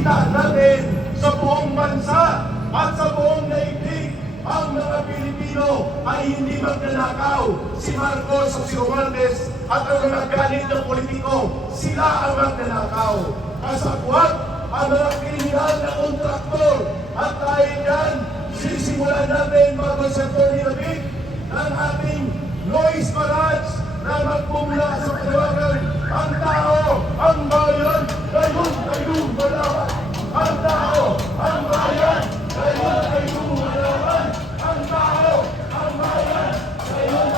makita natin sa buong bansa at sa buong daigdig ang mga Pilipino ay hindi magnanakaw. Si Marcos o si Romualdez at ang mga galit ng politiko, sila ang magnanakaw. Kasagwat ang mga kriminal na kontraktor at dahil yan, sisimulan natin bago sa Tony David ng ating Lois Barrage na magmumula sa panawagan ang tao, ang bayan, gayon malawan. Ang tao, ang bayan, gayon malawan. Ang tao, ang bayan, gayon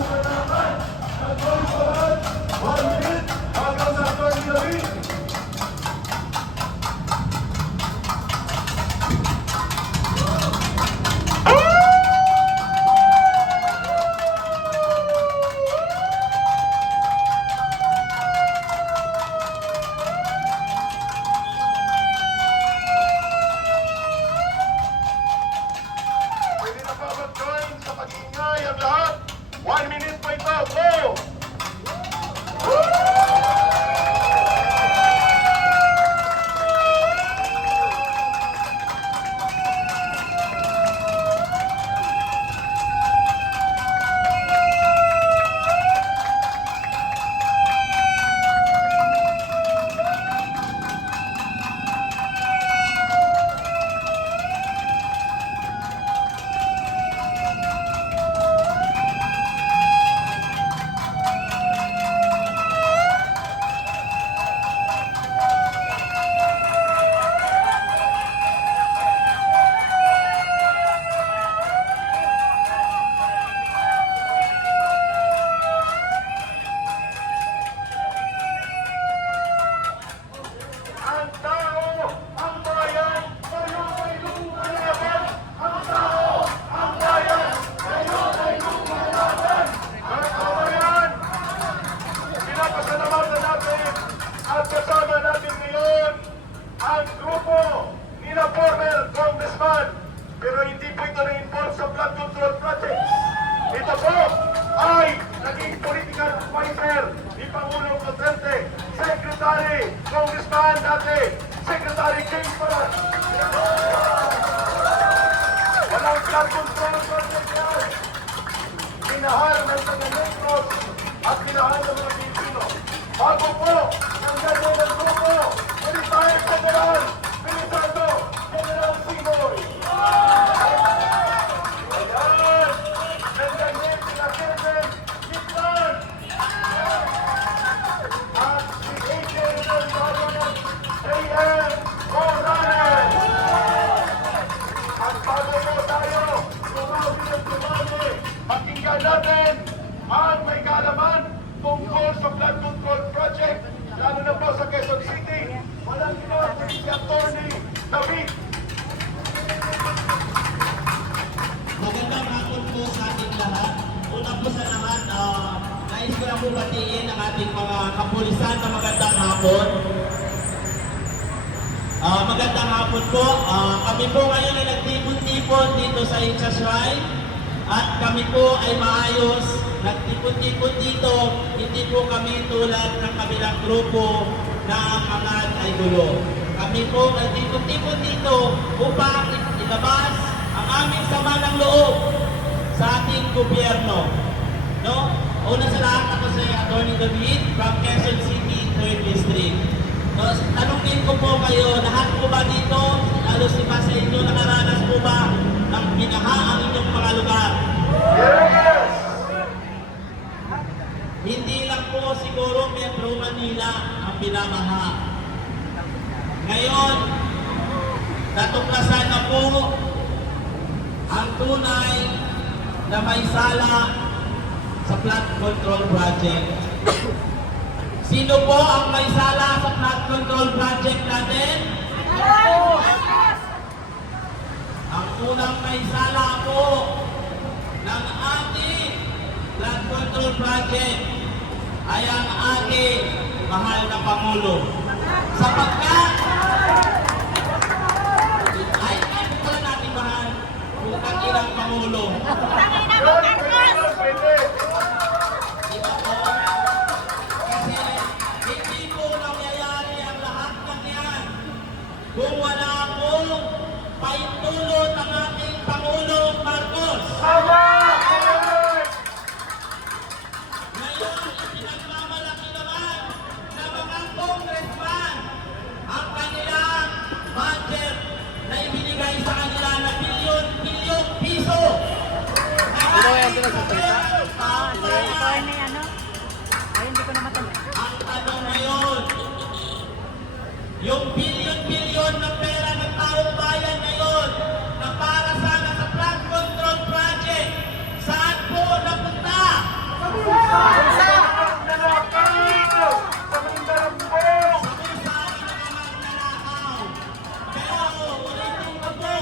malawan. Ang Lois Barrage, 1 minute, hanggang sa Tony David. Ang lahat, 1 minute po ito, go! At kasama natin ngayon ang grupo nila former congressman, pero hindi po ito na-involve sa flood control project. Ito po ay naging political advisor ni Pangulong Duterte, Secretary, Congressman dati, Secretary James Barat. Walang flood control project yan. Minahal ng taga-Negros at minahal ng mga Pilipino. Bago po, ang gano'n ng grupo, Retired General Pilisado, General Simoy. Ayan, nandiyan sila Kevin Gitlan. At si Agent ng Bayan, A.M. Morales. At bago po tayo, tumawin, pakinggan natin ang may kaalaman tungkol sa flood control project, lalo na po sa Quezon City. Walang iba si Atty. David. Magandang hapon po sa ating lahat. Una po sa lahat, nais ko lang po batiin ang ating mga kapulisan na magandang hapon. Magandang hapon po. Kami po ngayon ay nagtipon-tipon dito sa Incha Shrine at kami po ay maayos. Nagtipon-tipon dito, hindi po kami tulad ng kabilang grupo na ang angat ay gulo. Kami po nagtipon-tipon dito upang ilabas ang aming sama ng loob sa ating gobyerno. No? Una sa lahat, ako si Atty. David from Quezon City, 3rd District. No, tanungin ko po kayo, lahat po ba dito, lalo si ba sa inyo, nakaranas po ba ng binaha ang inyong mga lugar? Yes! Hindi lang po siguro Metro Manila ang pinamaha. Ngayon, natuklasan na po ang tunay na may sala sa flood control project. Sino po ang may sala sa flood control project natin? Ang unang may sala po ng ating flood control project ay ang ating mahal na Pangulo. Sapagkat ay pala natin mahal kung kakilang Pangulo. Diba po? Kasi hindi po nangyayari ang lahat ng yan kung wala akong paintulot ng ating Pangulong Marcos. Ngayon, ipinagmamalaki naman ng mga congressman ang kanilang budget na ibinigay sa kanila na bilyon-bilyong piso. Ang tanong ngayon, yung bilyon-bilyon ng pera ng taong bayan ngayon na para sana sa flood control project, saan po napunta? Sa pusa ng mga magnanakaw! Pero ulitin ko po,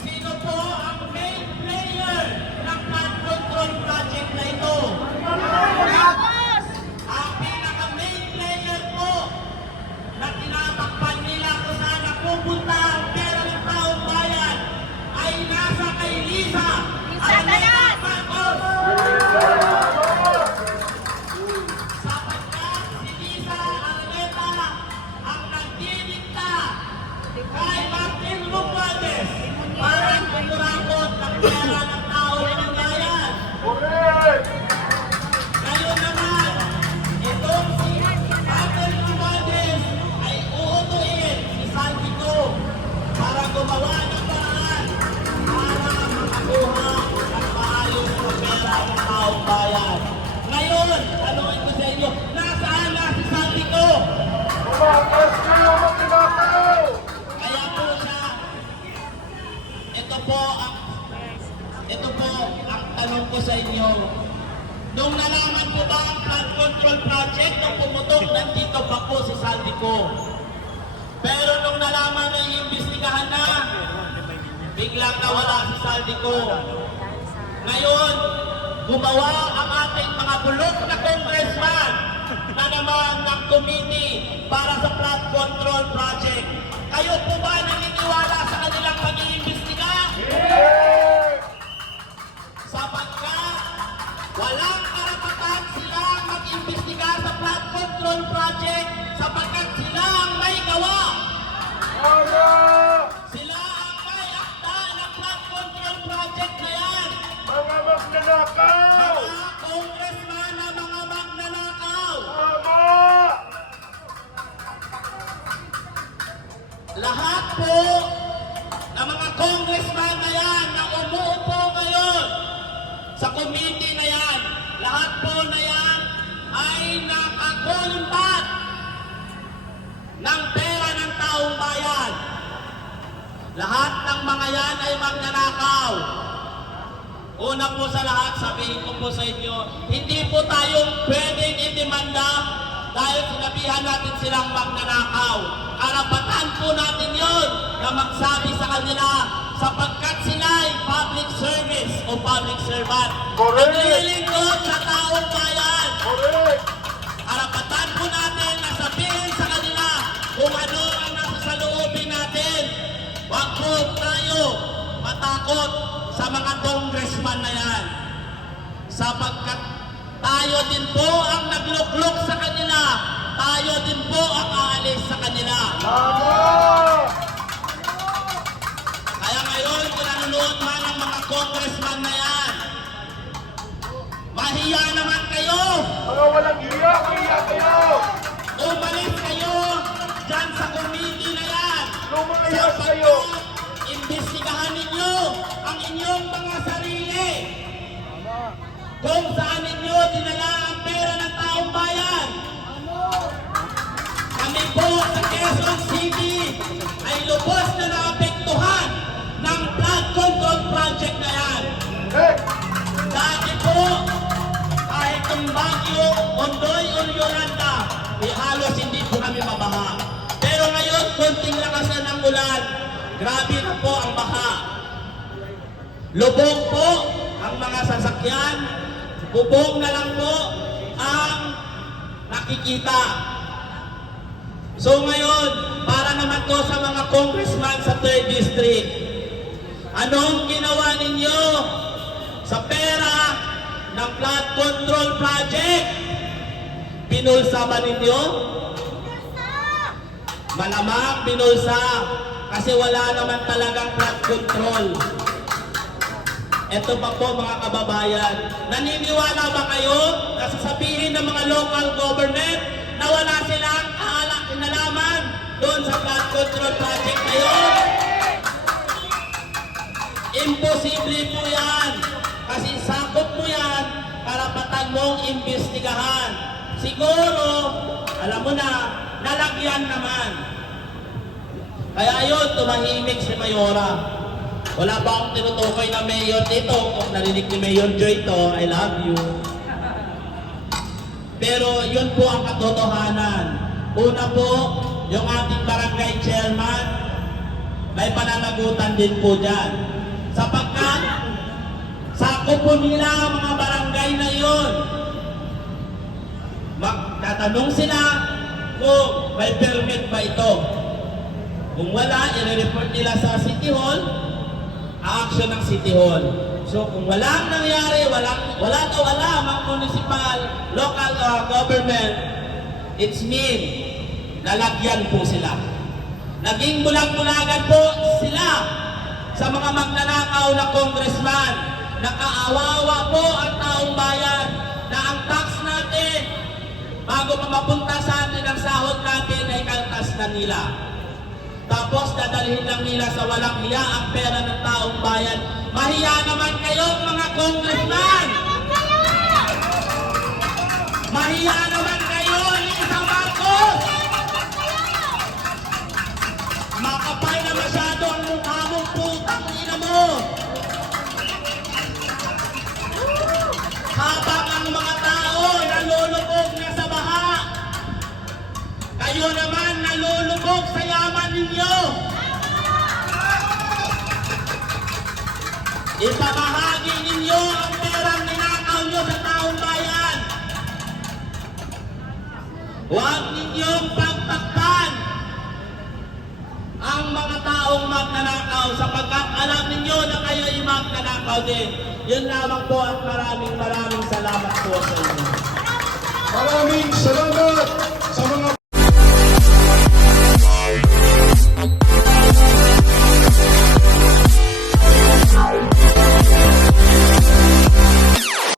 sino po ang main player ng flood control project na ito? Ang pinaka-main player po na tinatakpan nila kung saan napupunta ang pera ng taong bayan ay nasa kay Lisa Arneta Marcos. Sapagkat si Lisa Arneta ang nagdidikta kay Martin Romualdez para kukurakot ng pera ng tao ng bayan. Ngayon naman, itong si Martin Romualdez ay uutuin si Saldico para gumawa ng paraan para makakuha ng maayos na pera ng taong bayan. Ngayon, tanungin ko sa inyo, nasaan na si Saldico? Kaya po siya, ito po ang tanong ko sa inyo. Nung nalaman po ba ang flood control project, nung pumutok, nandito pa po si Saldico. Pero nung nalaman na iimbestigahan na, biglang nawala si Saldico. Ngayon, gumawa ang ating mga bulok na congressman na naman ng committee para sa flood control project. Kayo po ba naniniwala sa kanilang pag-iimbestiga? Sapagkat walang karapatan sila mag-imbestiga sa flood control project sapagkat sila ang may gawa. Sila ang may akda ng flood control project na yan. Mga magnanakaw! Mga congressman na mga magnanakaw. Lahat po ng mga congressman na yan na umuupo ngayon sa committee na yan, lahat po na yan ay nakakulimbat ng pera ng taong bayan. Lahat ng mga yan ay magnanakaw. Una po sa lahat, sabihin ko po sa inyo, hindi po tayong pwedeng idemanda dahil sinabihan natin silang magnanakaw. Karapatan po natin yun na magsabi sa kanila sapagkat sila ay public service o public servant. Correct. Naglilingkod sa taong bayan. Correct! Karapatan po natin na sabihin sa kanila kung ano ang nasa sa loobin natin. Huwag po tayo matakot sa mga congressman na yan. Sapagkat tayo din po ang nagluklok sa kanila. Tayo din po ang aalis sa kanila. Kaya ngayon, kung nanonood man ang mga congressman na yan, mahiya naman kayo. Mga walang hiya, hiya kayo! Umalis kayo dyan sa committee na yan. Lumayas kayo! Imbestigahan ninyo ang inyong mga sarili. Kung saan ninyo dinala ang pera ng taong bayan. Kami po sa Quezon City ay lubos na naapektuhan ng flood control project na yan. Hey! Dati po, kahit ang Baguio, Ondoy o Yolanda, halos hindi po kami mabaha. Pero ngayon, konting lakasan ng ulan, grabe na po ang baha. Lubog po ang mga sasakyan, bubong na lang po ang nakikita. So ngayon, para naman po sa mga congressman sa 3rd District, anong ginawa ninyo sa pera ng flood control project? Pinulsa ba ninyo? Malamang binulsa kasi wala naman talagang flood control. Ito pa po mga kababayan, naniniwala ba kayo na sasabihin ng mga local government na wala silang kinalaman doon sa flood control project na yun? Imposible po yan kasi sakop mo yan, karapatan mong imbestigahan. Siguro, alam mo na, nalagyan naman. Kaya yun, tumahimik si Mayora. Wala pa akong tinutukoy na mayor dito. Kung narinig ni Mayor Joy to, I love you. Pero yun po ang katotohanan. Una po, yung ating barangay chairman, may pananagutan din po dyan. Sapagkat, sakop po nila ang mga barangay na yun. Magtatanong sila kung may permit ba ito. Kung wala, i-report nila sa City Hall, action ng City Hall. So kung walang nangyari, wala daw alam ang municipal, local government, it's mean, nalagyan po sila. Naging bulag-bulagan po sila sa mga magnanakaw na congressman. Nakaawawa po ang taong bayan na ang tax natin, bago pa mapunta sa atin ang sahod natin ay kaltas na nila. Tapos dadalhin lang nila sa walang hiya ang pera ng taong bayan. Mahiya naman kayo mga congressman! Mahiya naman kayo, Lisa Marcos! Makapal na masyado ang mukha mong putang ina mo! Habang ang mga tao nalulubog na sa baha, kayo naman nalulubog sa yaman ninyo. Ipamahagi ninyo ang perang ninakaw nyo sa taong bayan. Huwag ninyong pagtakpan ang mga taong magnanakaw sapagkat alam ninyo na kayo'y magnanakaw din. Yun lamang po at maraming salamat po sa inyo. Maraming salamat sa mga